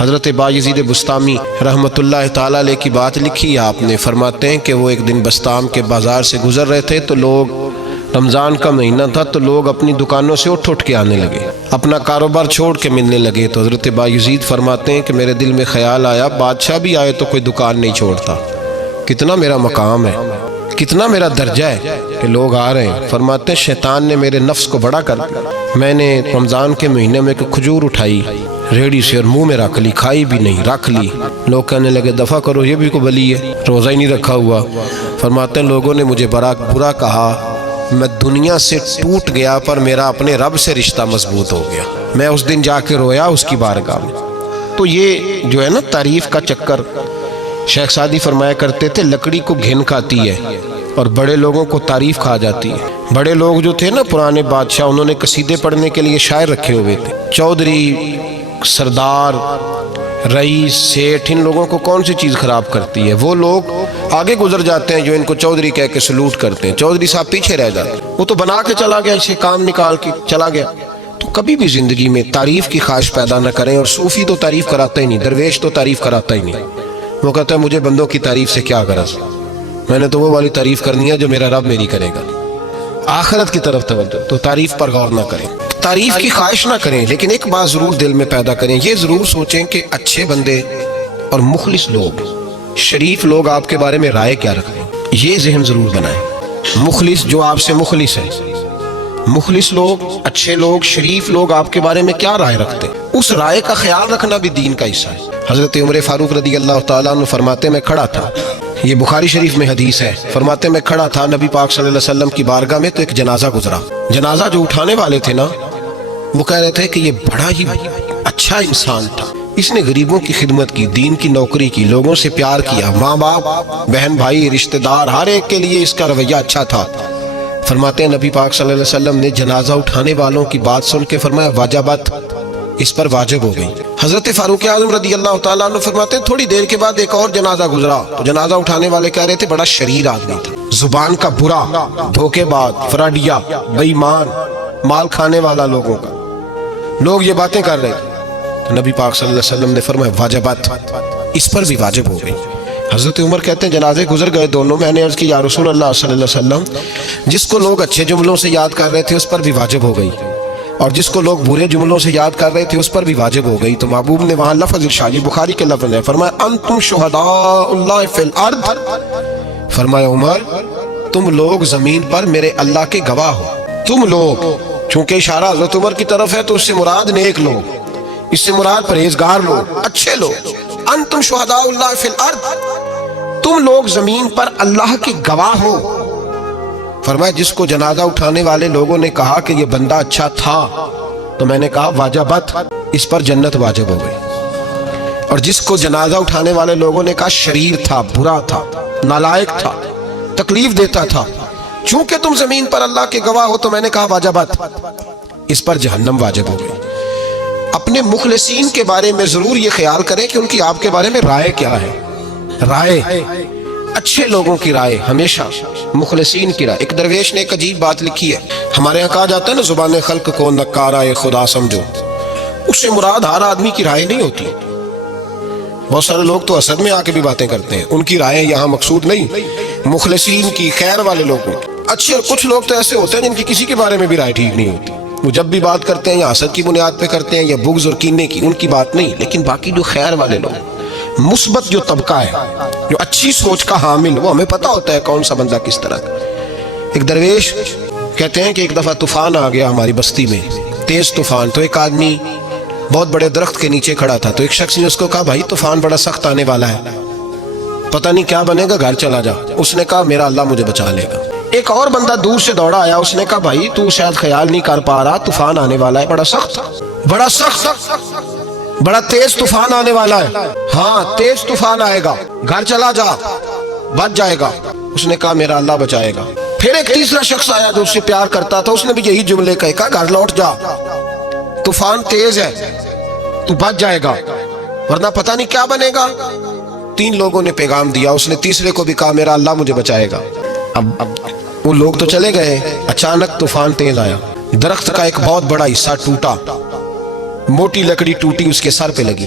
حضرت بایزید بستامی رحمتہ تعالیٰ علیہ کی بات لکھی ہے آپ نے، فرماتے ہیں کہ وہ ایک دن بستام کے بازار سے گزر رہے تھے تو لوگ، رمضان کا مہینہ تھا تو لوگ اپنی دکانوں سے اٹھ کے آنے لگے، اپنا کاروبار چھوڑ کے ملنے لگے۔ تو حضرت بایزید فرماتے ہیں کہ میرے دل میں خیال آیا بادشاہ بھی آئے تو کوئی دکان نہیں چھوڑتا، کتنا میرا مقام ہے، کتنا میرا درجہ ہے کہ لوگ آ رہے ہیں۔ فرماتے ہیں شیطان نے میرے نفس کو بڑا کر دیا، میں نے رمضان کے مہینے میں ایک کھجور اٹھائی ریڑھی سے اور منہ میں رکھ لی، کھائی بھی نہیں، رکھ لی۔ لوگ کہنے لگے دفع کرو، یہ بھی کو بلی ہے، روزہ ہی نہیں رکھا ہوا۔ فرماتے ہیں لوگوں نے مجھے برا کہا، میں دنیا سے ٹوٹ گیا پر میرا اپنے رب سے رشتہ مضبوط ہو گیا۔ میں اس دن جا کے رویا اس کی بارگاہ میں۔ تو یہ جو ہے نا تعریف کا چکر، شیخ سعدی فرمایا کرتے تھے لکڑی کو گھن کھاتی ہے اور بڑے لوگوں کو تعریف کھا جاتی ہے۔ بڑے لوگ جو تھے نا پرانے بادشاہ، انہوں نے قصیدے پڑھنے کے لیے شاعر رکھے ہوئے تھے، چودھری، سردار، رئیس، سیٹھ، ان لوگوں کو کون سی چیز خراب کرتی ہے؟ وہ لوگ آگے گزر جاتے ہیں جو ان کو چودھری کہہ کے سلوٹ کرتے ہیں، چودھری صاحب پیچھے رہ جاتے ہیں۔ وہ تو بنا کے چلا گیا، اسے کام نکال کے چلا گیا۔ تو کبھی بھی زندگی میں تعریف کی خواہش پیدا نہ کریں، اور صوفی تو تعریف کراتا ہی نہیں، درویش تو تعریف کراتا ہی نہیں۔ وہ کہتا ہے مجھے بندوں کی تعریف سے کیا غرض، میں نے تو وہ والی تعریف کرنی ہے جو میرا رب میری کرے گا۔ آخرت کی طرف توجہ، تو تعریف پر غور نہ کریں، تعریف کی خواہش نہ کریں، لیکن ایک بات ضرور دل میں پیدا کریں، یہ ضرور سوچیں کہ اچھے بندے اور مخلص لوگ، شریف لوگ آپ کے بارے میں رائے کیا رکھتے ہیں، یہ ذہن ضرور بنائیں۔ مخلص جو آپ سے مخلص ہے، مخلص لوگ، اچھے لوگ، شریف لوگ آپ کے بارے میں کیا رائے رکھتے ہیں، اس رائے کا خیال رکھنا بھی دین کا حصہ ہے۔ حضرت عمر فاروق رضی اللہ تعالیٰ عنہ فرماتے میں کھڑا تھا، یہ بخاری شریف میں حدیث ہے، فرماتے میں کھڑا تھا نبی پاک صلی اللہ علیہ وسلم کی بارگاہ میں تو ایک جنازہ گزرا۔ جنازہ جو اٹھانے والے تھے نا، وہ کہہ رہے تھے کہ یہ بڑا ہی اچھا انسان تھا، اس نے غریبوں کی خدمت کی، دین کی نوکری کی، لوگوں سے پیار کیا، ماں باپ، بہن بھائی، رشتہ دار، ہر ایک کے لیے اس کا رویہ اچھا تھا۔ فرماتے ہیں نبی پاک صلی اللہ علیہ وسلم نے جنازہ اٹھانے والوں کی بات سن کے فرمایا واجبات، اس پر واجب ہو گئی۔ حضرت فاروق اعظم رضی اللہ تعالیٰ عنہ فرماتے ہیں تھوڑی دیر کے بعد ایک اور جنازہ گزرا، تو جنازہ اٹھانے والے کہہ رہے تھے بڑا شریر آدمی تھا، زبان کا برا، دھوکے باز، فراڈیا، بے ایمان، مال کھانے والا لوگوں کا، لوگ یہ باتیں کر رہے تھے۔ تو نبی پاک صلی اللہ علیہ وسلم نے فرمایا واجبات، اس پر بھی واجب ہو گئی۔ حضرت عمر کہتے ہیں جنازے گزر گئے دونوں، میں نے عرض کی یا رسول اللہ صلی اللہ علیہ وسلم، جس کو لوگ اچھے جملوں سے یاد کر رہے تھے اس پر بھی واجب ہو گئی، اور جس کو لوگ برے جملوں سے یاد کر رہے تھے اس پر بھی واجب ہو گئی۔ تو محبوب نے وہاں لفظ ارشاد، بخاری کے لفظ ہے، فرمایا انتم شہداء اللہ فی الارض، فرمایا عمر تم لوگ زمین پر میرے اللہ کے گواہ ہو، تم لوگ، چونکہ اشارہ حضرت عمر کی طرف ہے تو اس سے مراد نیک لوگ، اس سے مراد پرہیزگار لوگ، اچھے لوگ۔ انتم شہداء اللہ فی الارض، تم لوگ زمین پر اللہ کے گواہ ہو۔ فرمایا جس کو جنازہ اٹھانے والے لوگوں نے کہا کہ یہ بندہ اچھا تھا تو میں نے کہا واجبات، اس پر جنت واجب ہو گئی، اور جس کو جنازہ اٹھانے والے لوگوں نے کہا شریر تھا، برا تھا، نالائق تھا، تکلیف دیتا تھا، چونکہ تم زمین پر اللہ کے گواہ ہو تو میں نے کہا واجبات، اس پر جہنم واجب ہو گئی۔ اپنے مخلصین کے بارے میں ضرور یہ خیال کریں کہ ان کی آپ کے بارے میں رائے کیا ہے، رائے، اچھے لوگوں کی رائے، ہمیشہ مخلصین کی رائے۔ ایک درویش نے ایک عجیب بات لکھی ہے، ہمارے یہاں کہا جاتا ہے نا زبان خلق کو نکارہ خدا سمجھو، اس سے مراد ہر آدمی کی رائے نہیں ہوتی۔ بہت سارے لوگ تو حسد میں آ کے بھی باتیں کرتے ہیں، ان کی رائے یہاں مقصود نہیں، مخلصین کی، خیر والے لوگوں کی اچھے۔ اور کچھ لوگ تو ایسے ہوتے ہیں جن کی کسی کے بارے میں بھی رائے ٹھیک نہیں ہوتی، وہ جب بھی بات کرتے ہیں یا حسد کی بنیاد پہ کرتے ہیں یا بغض اور کینے کی، ان کی بات نہیں، لیکن باقی جو خیر والے لوگ، مثبت جو طبقہ ہے، جو اچھی سوچ کا حامل، وہ ہمیں پتہ ہوتا ہے کون سا بندہ کس طرح کا۔ ایک درویش کہتے ہیں کہ ایک دفعہ طوفان آ گیا ہماری بستی میں، تیز طوفان، تو ایک آدمی بہت بڑے درخت کے نیچے کھڑا تھا، تو ایک شخص نے اس کو کہا بھائی طوفان بڑا سخت آنے والا ہے، پتہ نہیں کیا بنے گا، گھر چلا جا۔ اس نے کہا میرا اللہ مجھے بچا لے گا۔ ایک اور بندہ دور سے دوڑا آیا، اس نے کہا بھائی تو شاید خیال نہیں کر پا رہا، طوفان آنے والا ہے، بڑا سخت، بڑا سخت، بڑا تیز طوفان آنے والا ہے، ہاں تیز طوفان آئے گا، گھر چلا جا، بچ جائے گا۔ اس نے کہا میرا اللہ بچائے گا۔ پھر ایک تیسرا شخص آیا جو اس سے پیار کرتا تھا، اس نے بھی یہی جملے کہا گھر لوٹ جا، طوفان تیز ہے، تو بچ جائے گا ورنہ پتہ نہیں کیا بنے گا۔ تین لوگوں نے پیغام دیا، اس نے تیسرے کو بھی کہا میرا اللہ مجھے بچائے گا۔ اب وہ لوگ تو چلے گئے، اچانک طوفان تیز آیا، درخت کا ایک بہت بڑا حصہ ٹوٹا، موٹی لکڑی ٹوٹی، اس کے سر پہ لگی،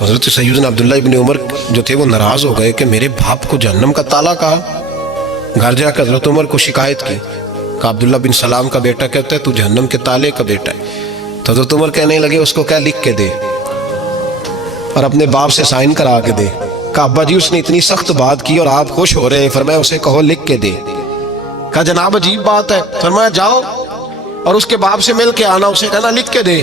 تو حضرت سیدنا عبداللہ ابن عمر جو تھے وہ ناراض ہو گئے کہ میرے باپ کو جہنم کا تالا کہا۔ گھر جا کر حضرت عمر کو شکایت کی، کہ عبداللہ بن سلام کا بیٹا کہتا ہے تو جہنم کے تالے کا بیٹا ہے۔ تو حضرت عمر کہنے لگے اس کو کیا لکھ کے دے اور اپنے باپ سے سائن کرا کے دے۔ کہا ابا جی اس نے اتنی سخت بات کی اور آپ خوش ہو رہے ہیں، فرمایا اسے کہو لکھ کے دے۔ کہا جناب عجیب بات ہے، فرمایا جاؤ اور اس کے باپ سے مل کے آنا، اسے کہنا لکھ کے دے۔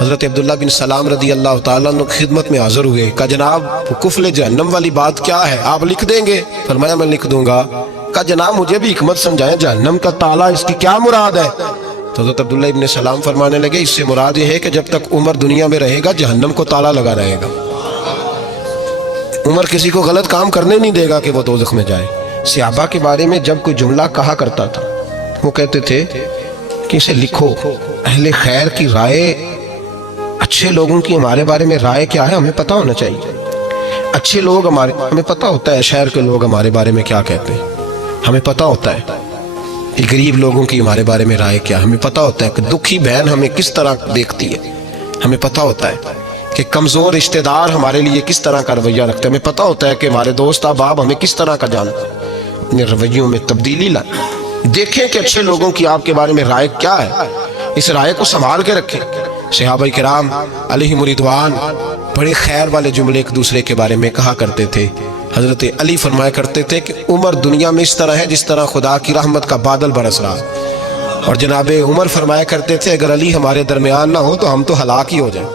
حضرت عبداللہ بن سلام رضی اللہ تعالیٰ عنہ خدمت میں حاضر ہوئے۔ کہا جناب کفل جہنم والی بات کیا ہے، آپ لکھ دیں گے؟ فرمایا میں لکھ دوں گا۔ کہا جناب مجھے بھی حکمت سمجھائیں، جہنم کا تالا اس کی کیا مراد ہے؟ تو حضرت عبداللہ ابن سلام فرمانے لگے اس سے مراد یہ ہے کہ جب تک عمر دنیا میں رہے گا جہنم کو تالا لگا رہے گا۔ عمر کسی کو غلط کام کرنے نہیں دے گا کہ وہ دوزخ میں جائے۔ صحابہ کے بارے میں جب کوئی جملہ کہا کرتا تھا وہ کہتے تھے کہ اسے لکھو، اہل خیر کی رائے، اچھے لوگوں کی ہمارے بارے میں رائے کیا ہے ہمیں پتہ ہونا چاہیے۔ اچھے لوگ ہمیں پتہ ہوتا ہے شہر کے لوگ ہمارے بارے میں کیا کہتے ہیں، ہمیں پتہ ہوتا ہے کہ غریب لوگوں کی ہمارے بارے میں رائے کیا، ہمیں پتہ ہوتا ہے کہ دکھی بہن ہمیں کس طرح دیکھتی ہے، ہمیں پتہ ہوتا ہے کہ کمزور رشتہ دار ہمارے لیے کس طرح کا رویہ رکھتے ہیں، ہمیں پتہ ہوتا ہے کہ ہمارے دوست احباب ہمیں کس طرح کا جانتے ہیں۔ اپنے رویوں میں تبدیلی لائیں، دیکھیں کہ اچھے لوگوں کی آپ کے بارے میں رائے کیا ہے، اس رائے کو سنبھال کے رکھیں۔ صحابہ کرام علیہم رضوان بڑے خیر والے جملے ایک دوسرے کے بارے میں کہا کرتے تھے۔ حضرت علی فرمایا کرتے تھے کہ عمر دنیا میں اس طرح ہے جس طرح خدا کی رحمت کا بادل برس رہا، اور جناب عمر فرمایا کرتے تھے اگر علی ہمارے درمیان نہ ہو تو ہم تو ہلاک ہی ہو جائیں،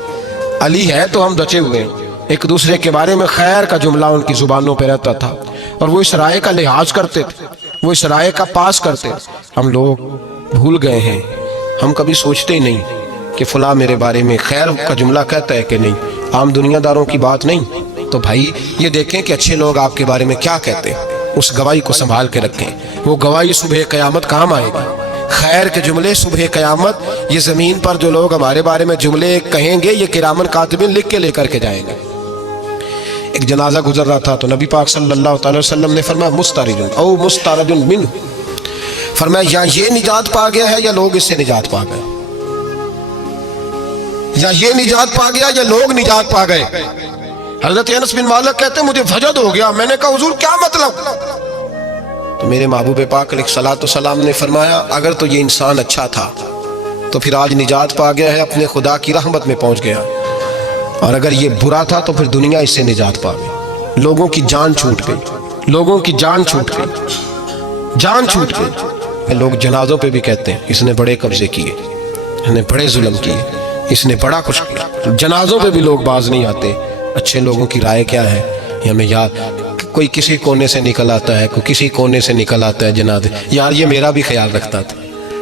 علی ہے تو ہم بچے ہوئے ہیں۔ ایک دوسرے کے بارے میں خیر کا جملہ ان کی زبانوں پہ رہتا تھا اور وہ اس رائے کا لحاظ کرتے تھے، وہ اس رائے کا پاس کرتے تھے۔ ہم لوگ بھول گئے ہیں، ہم کبھی سوچتے ہی نہیں کہ فلاں میرے بارے میں خیر کا جملہ کہتا ہے کہ نہیں، عام دنیا داروں کی بات نہیں۔ تو بھائی یہ دیکھیں کہ اچھے لوگ آپ کے بارے میں کیا کہتے ہیں، اس گواہی کو سنبھال کے رکھیں، وہ گواہی صبح قیامت کام آئے گی۔ خیر کے جملے صبح قیامت، یہ زمین پر جو لوگ ہمارے بارے میں جملے کہیں گے یہ کرامن کاتبین لکھ کے لے کر کے جائیں گے۔ ایک جنازہ گزر رہا تھا تو نبی پاک صلی اللہ تعالی وسلم نے فرمایا مسترج او مسترج منہ، فرمایا یا یہ نجات پا گیا ہے یا لوگ اس سے نجات پا گئے، یا یہ نجات پا گیا یا لوگ نجات پا گئے۔ حضرت انس بن مالک کہتے ہیں مجھے وجد ہو گیا، میں نے کہا حضور کیا مطلب؟ تو میرے محبوب پاک علیہ الصلوۃ والسلام نے فرمایا اگر تو یہ انسان اچھا تھا تو پھر آج نجات پا گیا ہے، اپنے خدا کی رحمت میں پہنچ گیا، اور اگر یہ برا تھا تو پھر دنیا اس سے نجات پا گئی۔ لوگوں کی جان چھوٹ گئی، لوگوں کی جان چھوٹ گئی، جان چھوٹ گئی۔ لوگ جنازوں پہ بھی کہتے ہیں اس نے بڑے قبضے کیے، اس نے بڑے ظلم کیے، اس نے بڑا کچھ کیا۔ جنازوں پہ بھی لوگ باز نہیں آتے۔ اچھے لوگوں کی رائے کیا ہے یہ ہمیں یاد، کوئی کسی کونے سے نکل آتا ہے، کوئی کسی کونے سے نکل آتا ہے جنازے، یار یہ میرا بھی خیال رکھتا تھا،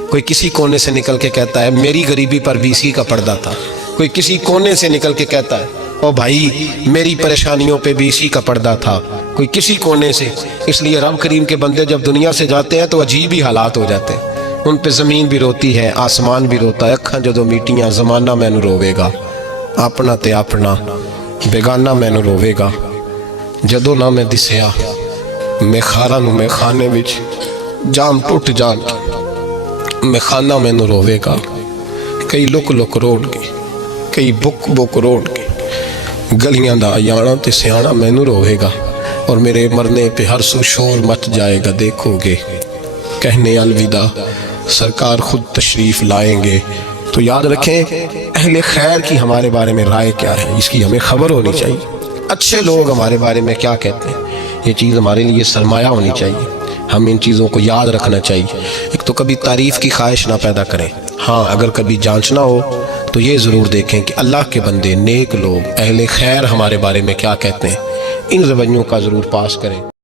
کوئی کسی کونے سے نکل کے کہتا ہے میری غریبی پر BC کا پردہ تھا، کوئی کسی کونے سے نکل کے کہتا ہے او بھائی میری پریشانیوں پہ BC کا پردہ تھا، کوئی کسی کونے سے۔ اس لیے رب کریم کے بندے جب دنیا سے جاتے ہیں تو عجیب ہی حالات ہو جاتے ہیں، ان پہ زمین بھی روتی ہے، آسمان بھی روتا ہے، اکھاں جدو میٹیاں زمانہ مینوں روے گا، اپنا تے اپنا بیگانہ مینوں روے گا، جدو نہ میں دسیا میں خارا نو میں خانے وچ جام ٹوٹ جان میں خانہ مینوں روے گا، کئی لک لک روڑ گئی، کئی بک بک روڑ گئی، گلیاں دا یانا تے سیانا مینوں روے گا، اور میرے مرنے پہ ہر سو شور مچ جائے گا، دیکھو گے کہنے الوداع سرکار خود تشریف لائیں گے۔ تو یاد رکھیں اہل خیر کی ہمارے بارے میں رائے کیا ہے، اس کی ہمیں خبر ہونی چاہیے۔ اچھے لوگ ہمارے بارے میں کیا کہتے ہیں یہ چیز ہمارے لیے سرمایہ ہونی چاہیے، ہم ان چیزوں کو یاد رکھنا چاہیے۔ ایک تو کبھی تعریف کی خواہش نہ پیدا کریں، ہاں اگر کبھی جانچنا ہو تو یہ ضرور دیکھیں کہ اللہ کے بندے نیک لوگ اہل خیر ہمارے بارے میں کیا کہتے ہیں، ان رویوں کا ضرور پاس کریں۔